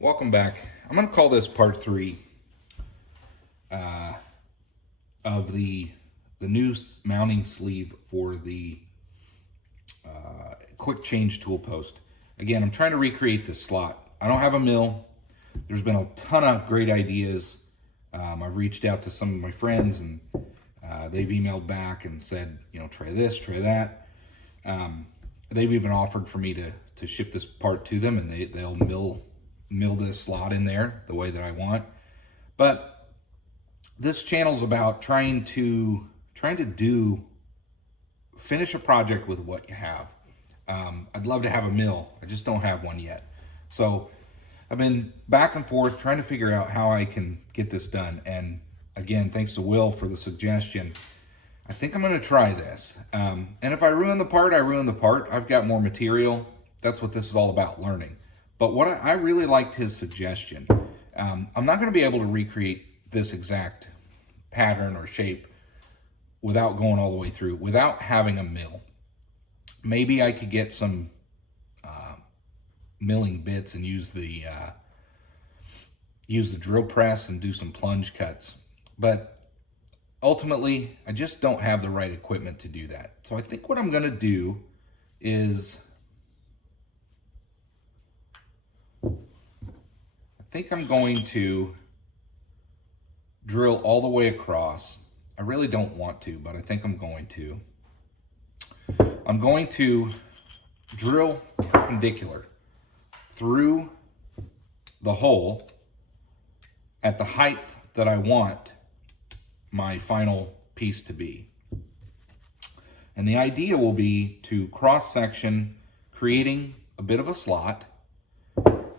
Welcome back. I'm going to call this part 3 of the new mounting sleeve for the quick change tool post. Again, I'm trying to recreate this slot. I don't have a mill. There's been a ton of great ideas. I've reached out to some of my friends and they've emailed back and said, you know, try this, try that. They've even offered for me to ship this part to them, and they'll mill this slot in there the way that I want. But this channel's about trying to finish a project with what you have. I'd love to have a mill. I just don't have one yet. So I've been back and forth trying to figure out how I can get this done. And again, thanks to Will for the suggestion. I think I'm going to try this. And if I ruin the part, I ruin the part. I've got more material. That's what this is all about, learning. But what I really liked his suggestion. I'm not going to be able to recreate this exact pattern or shape without going all the way through, without having a mill. Maybe I could get some milling bits and use the drill press and do some plunge cuts. But ultimately, I just don't have the right equipment to do that. So I think what I'm going to do is I'm going to drill all the way across. I really don't want to, but I think I'm going to. I'm going to drill perpendicular through the hole at the height that I want my final piece to be. And the idea will be to cross section, creating a bit of a slot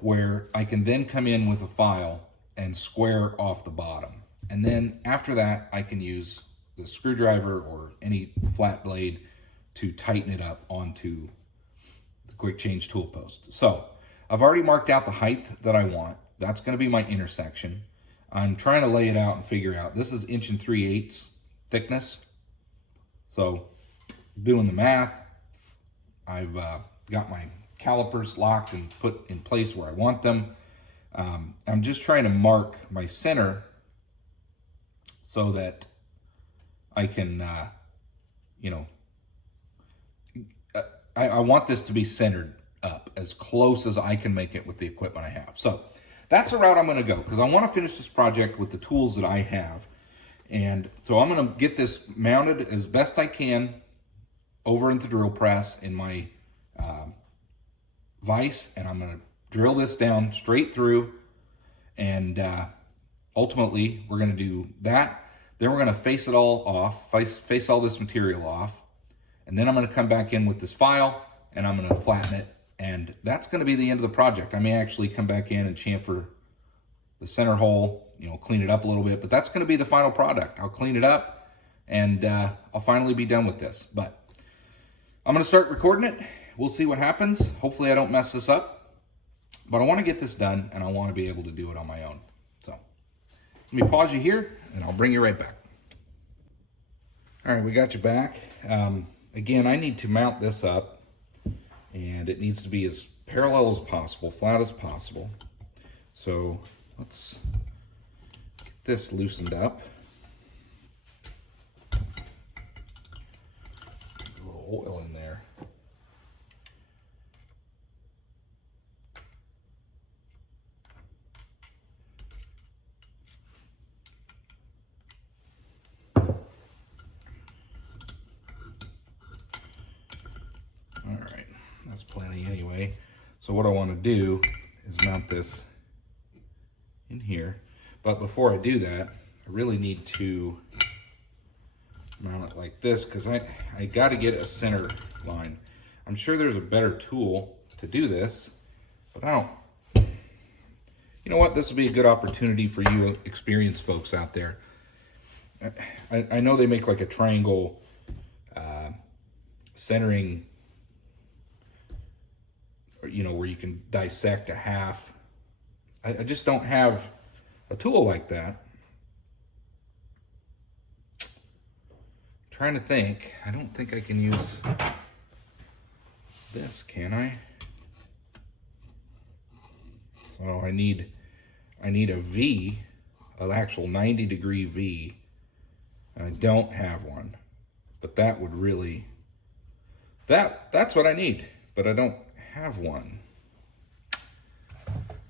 where I can then come in with a file and square off the bottom. And then after that, I can use the screwdriver or any flat blade to tighten it up onto the quick change tool post. So I've already marked out the height that I want. That's going to be my intersection. I'm trying to lay it out and figure out. This is 1 3/8 thickness. So doing the math, I've got my calipers locked and put in place where I want them. I'm just trying to mark my center so that I can, I want this to be centered up as close as I can make it with the equipment I have. So that's the route I'm going to go, because I want to finish this project with the tools that I have. And so I'm going to get this mounted as best I can over in the drill press in my vise, and I'm going to drill this down straight through, and ultimately we're going to do that. Then we're going to face it all off, face all this material off, and then I'm going to come back in with this file and I'm going to flatten it, and that's going to be the end of the project. I may actually come back in and chamfer the center hole, clean it up a little bit, but that's going to be the final product. I'll clean it up and I'll finally be done with this. But I'm going to start recording it. We'll see what happens. Hopefully I don't mess this up, but I want to get this done and I want to be able to do it on my own. So let me pause you here and I'll bring you right back. All right, we got you back. Again, I need to mount this up, and it needs to be as parallel as possible, flat as possible. So let's get this loosened up. A little oil in there. All right, that's plenty anyway. So what I want to do is mount this in here. But before I do that, I really need to mount it like this, because I got to get a center line. I'm sure there's a better tool to do this, but I don't. You know what? This will be a good opportunity for you experienced folks out there. I know they make like a triangle centering, where you can dissect a half. I just don't have a tool like that. I'm trying to think. I don't think I can use this, can I? So I need a V, an actual 90-degree V. And I don't have one, but that would really, that's what I need, but I don't have one.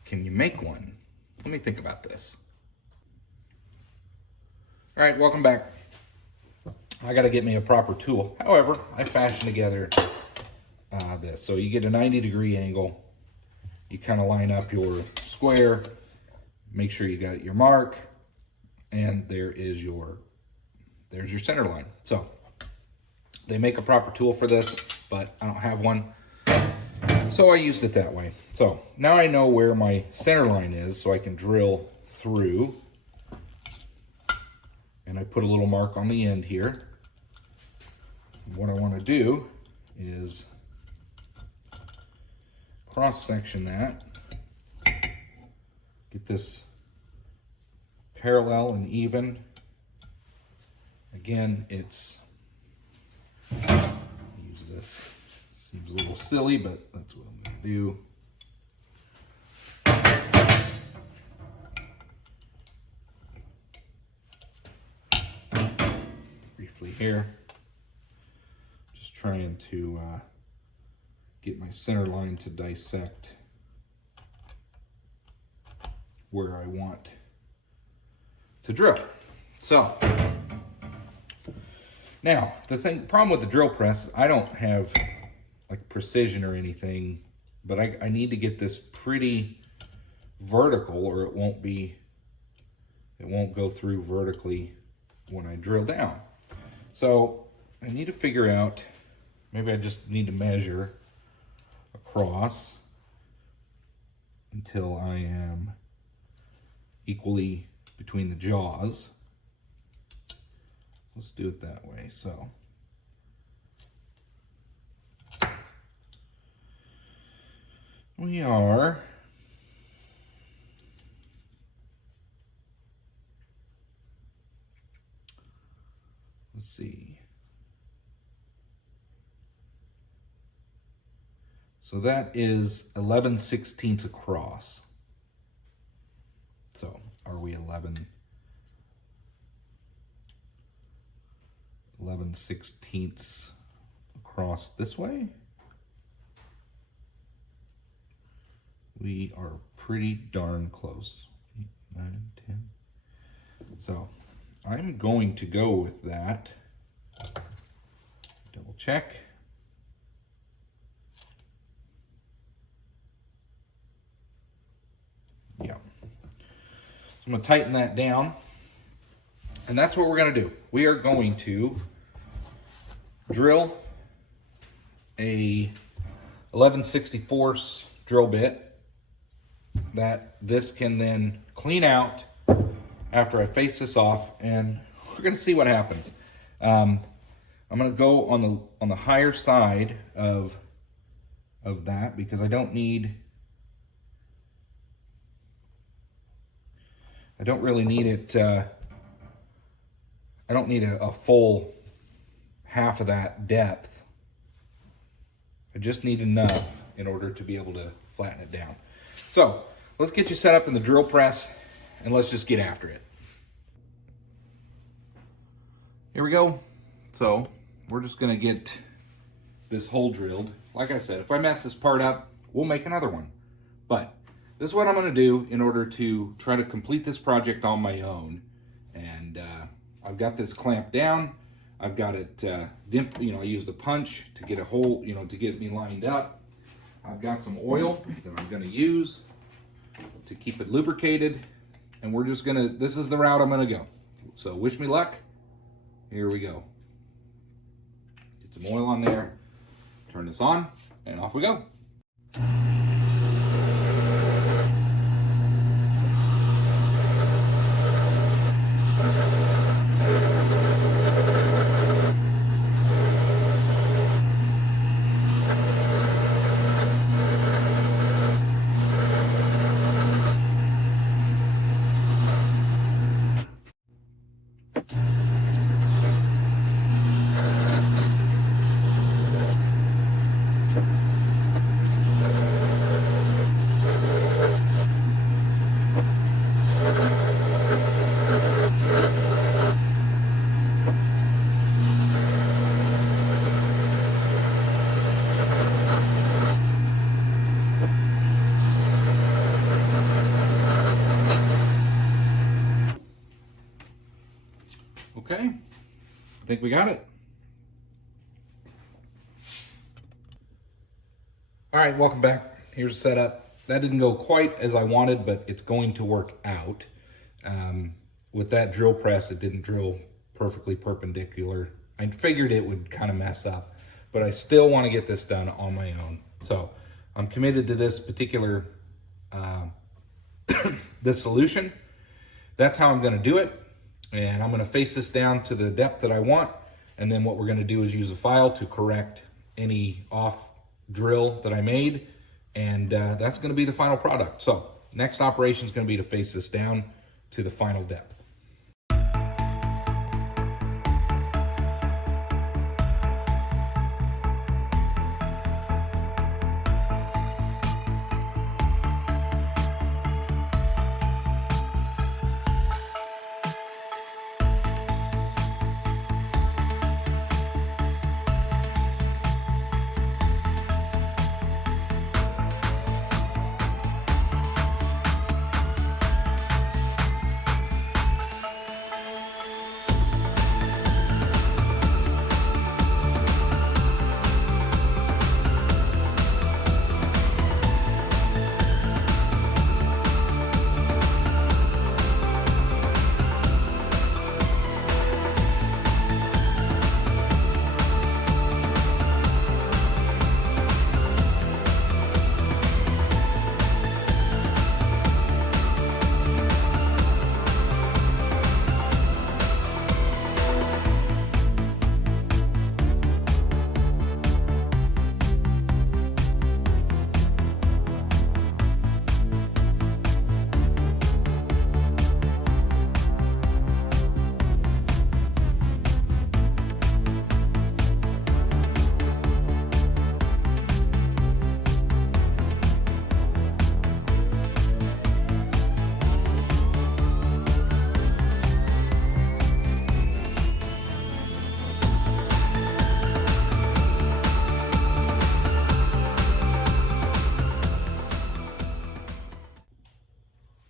Can you make one? Let me think about this. All right, welcome back. I got to get me a proper tool. However, I fashioned together this. So you get a 90-degree angle. You kind of line up your square. Make sure you got your mark. And there's your center line. So they make a proper tool for this, but I don't have one. So I used it that way. So now I know where my center line is, so I can drill through. And I put a little mark on the end here. What I want to do is cross-section that. Get this parallel and even. Again, use this. Seems a little silly, but that's what I'm going to do. Briefly here, just trying to get my center line to dissect where I want to drill. So now the problem with the drill press, I don't have like precision or anything, but I need to get this pretty vertical, or it won't go through vertically when I drill down. So I need to figure out, maybe I just need to measure across until I am equally between the jaws. Let's do it that way. So we are let's see. So that is 11/16 across. So are we 11/16 across this way? We are pretty darn close. 8, 9, 10. So I'm going to go with that. Double check. Yeah. So I'm going to tighten that down. And that's what we're going to do. We are going to drill a 11/64 drill bit that this can then clean out after I face this off, and we're going to see what happens. I'm going to go on the higher side of that, because I don't really need it. I don't need a full half of that depth. I just need enough in order to be able to flatten it down. So let's get you set up in the drill press, and let's just get after it. Here we go. So we're just gonna get this hole drilled. Like I said, if I mess this part up, we'll make another one. But this is what I'm gonna do in order to try to complete this project on my own. And I've got this clamped down. I've got it I used a punch to get a hole, to get me lined up. I've got some oil that I'm gonna use to keep it lubricated. And we're just this is the route I'm gonna go. So wish me luck. Here we go. Get some oil on there, turn this on, and off we go. Okay, I think we got it. All right, welcome back. Here's the setup. That didn't go quite as I wanted, but it's going to work out. With that drill press, it didn't drill perfectly perpendicular. I figured it would kind of mess up, but I still want to get this done on my own. So I'm committed to this particular this solution. That's how I'm going to do it. And I'm going to face this down to the depth that I want. And then what we're going to do is use a file to correct any off drill that I made. And that's going to be the final product. So next operation is going to be to face this down to the final depth.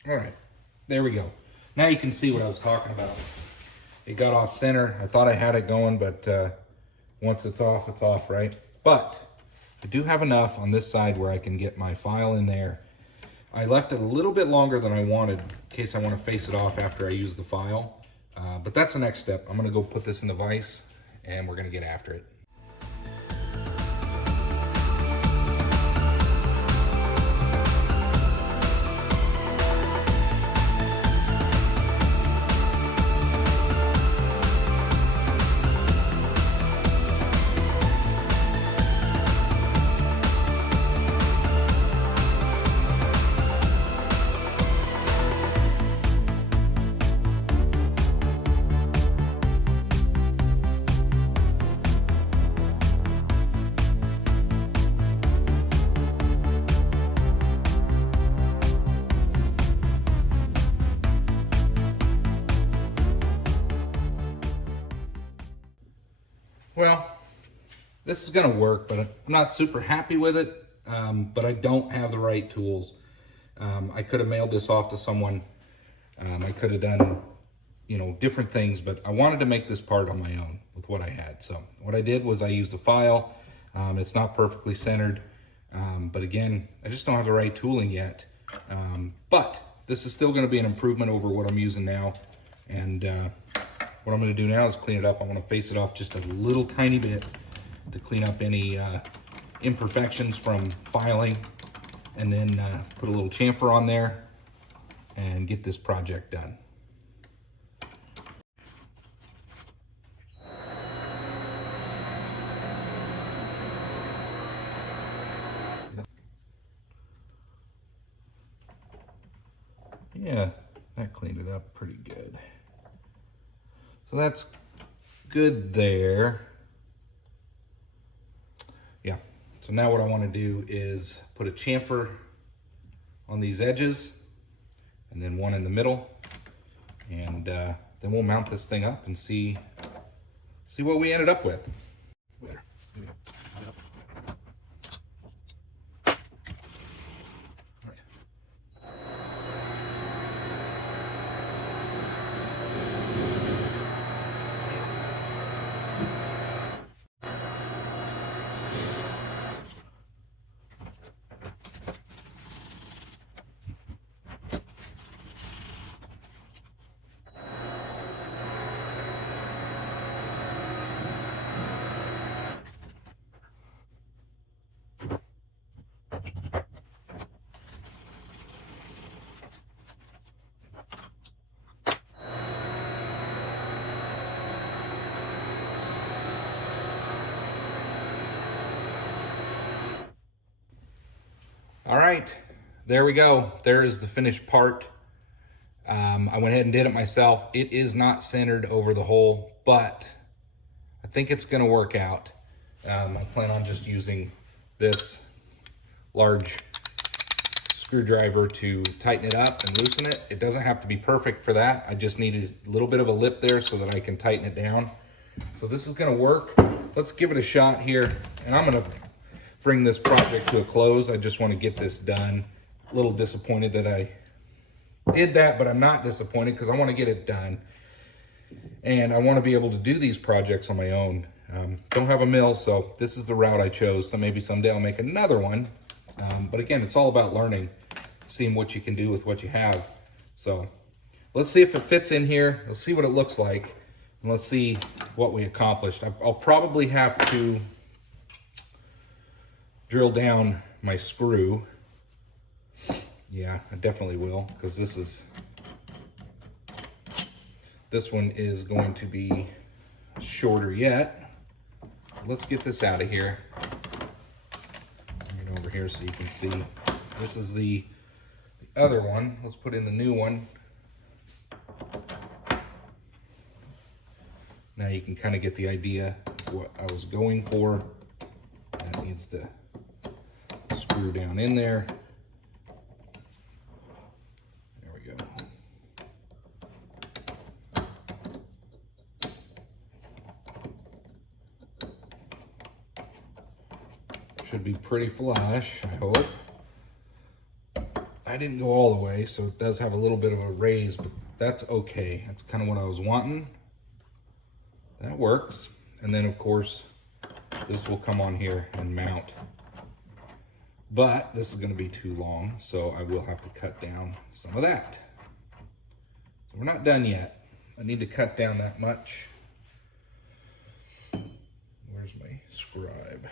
All right, there we go. Now you can see what I was talking about. It got off center. I thought I had it going, but once it's off, right? But I do have enough on this side where I can get my file in there. I left it a little bit longer than I wanted in case I want to face it off after I use the file. But that's the next step. I'm gonna go put this in the vise and we're gonna get after it. Well, this is gonna work, but I'm not super happy with it, but I don't have the right tools. I could have mailed this off to someone. I could have done, different things, but I wanted to make this part on my own with what I had. So what I did was I used a file. It's not perfectly centered, but again, I just don't have the right tooling yet. But this is still gonna be an improvement over what I'm using now. And what I'm going to do now is clean it up. I want to face it off just a little tiny bit to clean up any imperfections from filing, and then put a little chamfer on there and get this project done. Yeah, that cleaned it up pretty good. So that's good there. Yeah, so now what I want to do is put a chamfer on these edges and then one in the middle, and then we'll mount this thing up and see what we ended up with. All right, there we go. There is the finished part. I went ahead and did it myself. It is not centered over the hole, but I think it's gonna work out. I plan on just using this large screwdriver to tighten it up and loosen it. It doesn't have to be perfect for that. I just need a little bit of a lip there so that I can tighten it down. So this is gonna work. Let's give it a shot here, and I'm gonna bring this project to a close. I just wanna get this done. A little disappointed that I did that, but I'm not disappointed because I wanna get it done. And I wanna be able to do these projects on my own. Don't have a mill, so this is the route I chose. So maybe someday I'll make another one. But again, it's all about learning, seeing what you can do with what you have. So let's see if it fits in here. Let's see what it looks like. And let's see what we accomplished. I'll probably have to drill down my screw. Yeah, I definitely will, because this one is going to be shorter yet. Let's get this out of here. Bring it over here so you can see. This is the other one. Let's put in the new one. Now you can kind of get the idea of what I was going for. That needs to screw down in there. There we go. Should be pretty flush, I hope. I didn't go all the way, so it does have a little bit of a raise, but that's okay. That's kind of what I was wanting. That works. And then of course, this will come on here and mount. But this is gonna be too long, so I will have to cut down some of that. So we're not done yet. I need to cut down that much. Where's my scribe?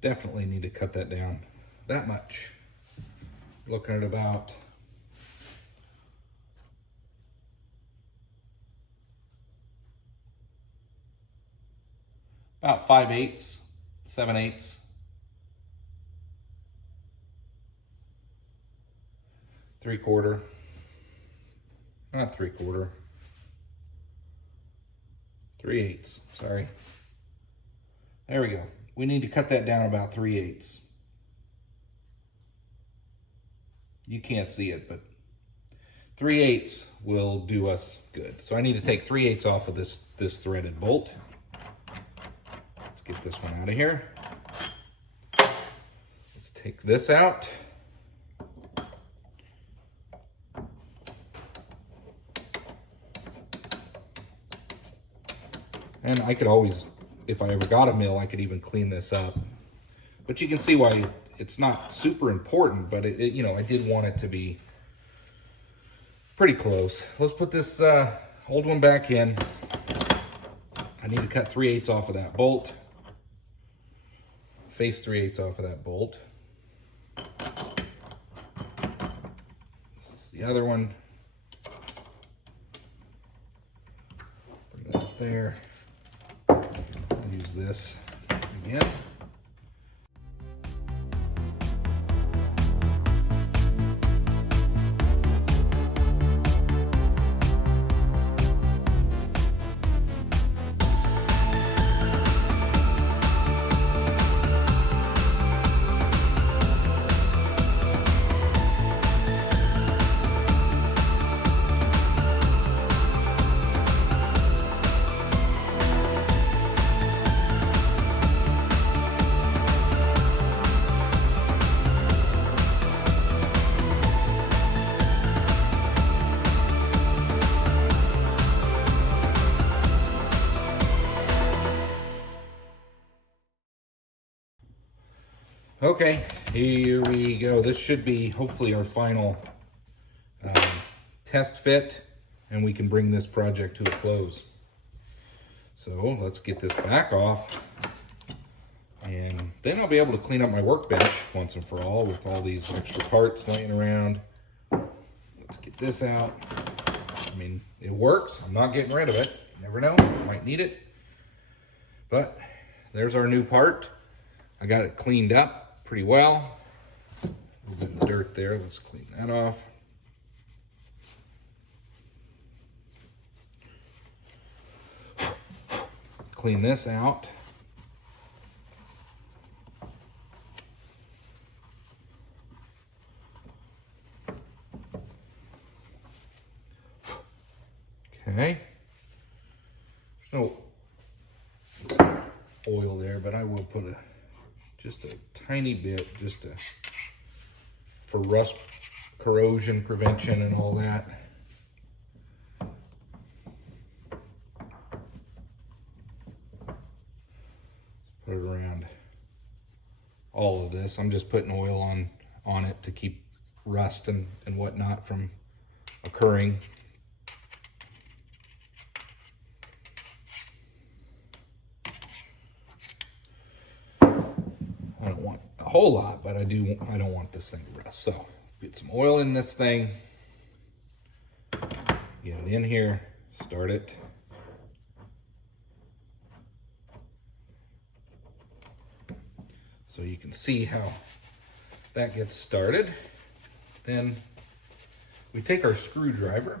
Definitely need to cut that down that much. Looking at about about 5/8, 7/8. Three-quarter, not three-quarter, 3/8, sorry. There we go. We need to cut that down about 3/8. You can't see it, but 3/8 will do us good. So I need to take 3/8 off of this threaded bolt. Let's get this one out of here. Let's take this out. And I could always, if I ever got a mill, I could even clean this up. But you can see why it's not super important, but you know, I did want it to be pretty close. Let's put this old one back in. I need to cut 3/8 off of that bolt. Face 3/8 off of that bolt. This is the other one. Bring that up there. Use this again. Okay, here we go. This should be hopefully our final test fit, and we can bring this project to a close. So let's get this back off and then I'll be able to clean up my workbench once and for all with all these extra parts laying around. Let's get this out. I mean, it works. I'm not getting rid of it. You never know, might need it. But there's our new part. I got it cleaned up pretty well. A little bit of dirt there. Let's clean that off. Clean this out. Okay. There's no oil there, but I will put just a tiny bit, for rust corrosion prevention and all that. Put it around all of this. I'm just putting oil on it to keep rust and whatnot from occurring. I don't want a whole lot, but I don't want this thing to rust. So get some oil in this thing, get it in here, start it. So you can see how that gets started. Then we take our screwdriver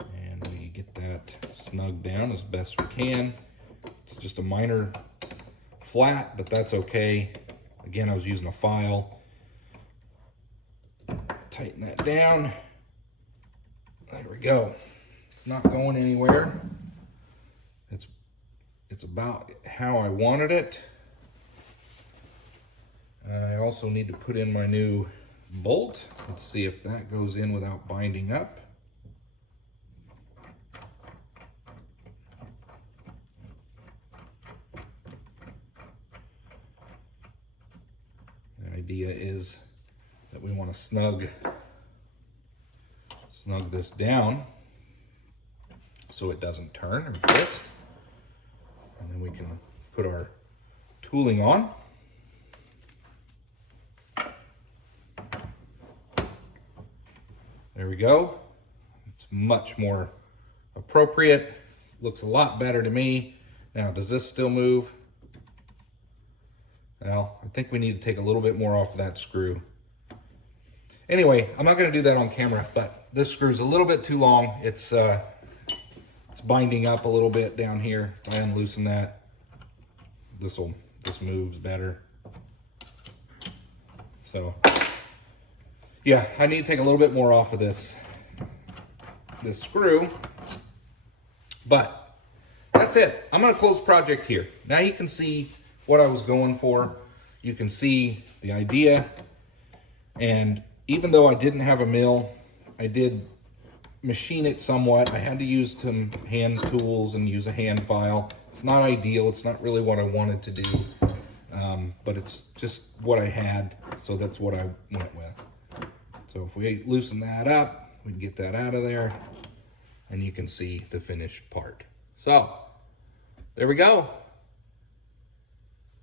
and we get that snug down as best we can. It's just a minor flat, but that's okay. Again, I was using a file. Tighten that down. There we go. It's not going anywhere. It's about how I wanted it. I also need to put in my new bolt. Let's see if that goes in without binding up. The idea is that we want to snug this down so it doesn't turn or twist. And then we can put our tooling on. There we go. It's much more appropriate. Looks a lot better to me. Now, does this still move? Well, I think we need to take a little bit more off of that screw. Anyway, I'm not going to do that on camera, but this screw's a little bit too long. It's binding up a little bit down here. If I unloosen that, this moves better. So, yeah, I need to take a little bit more off of this screw, but that's it. I'm going to close the project here. Now you can see what I was going for. You can see the idea, and even though I didn't have a mill, I did machine it somewhat. I had to use some hand tools and use a hand file. It's not ideal. It's not really what I wanted to do, but it's just what I had, so that's what I went with. So if we loosen that up, we can get that out of there, and you can see the finished part. So there we go.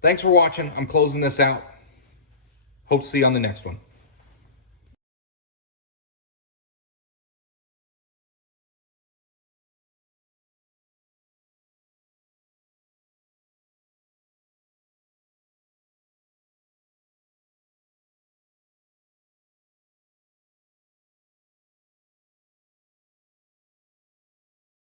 Thanks for watching. I'm closing this out. Hope to see you on the next one.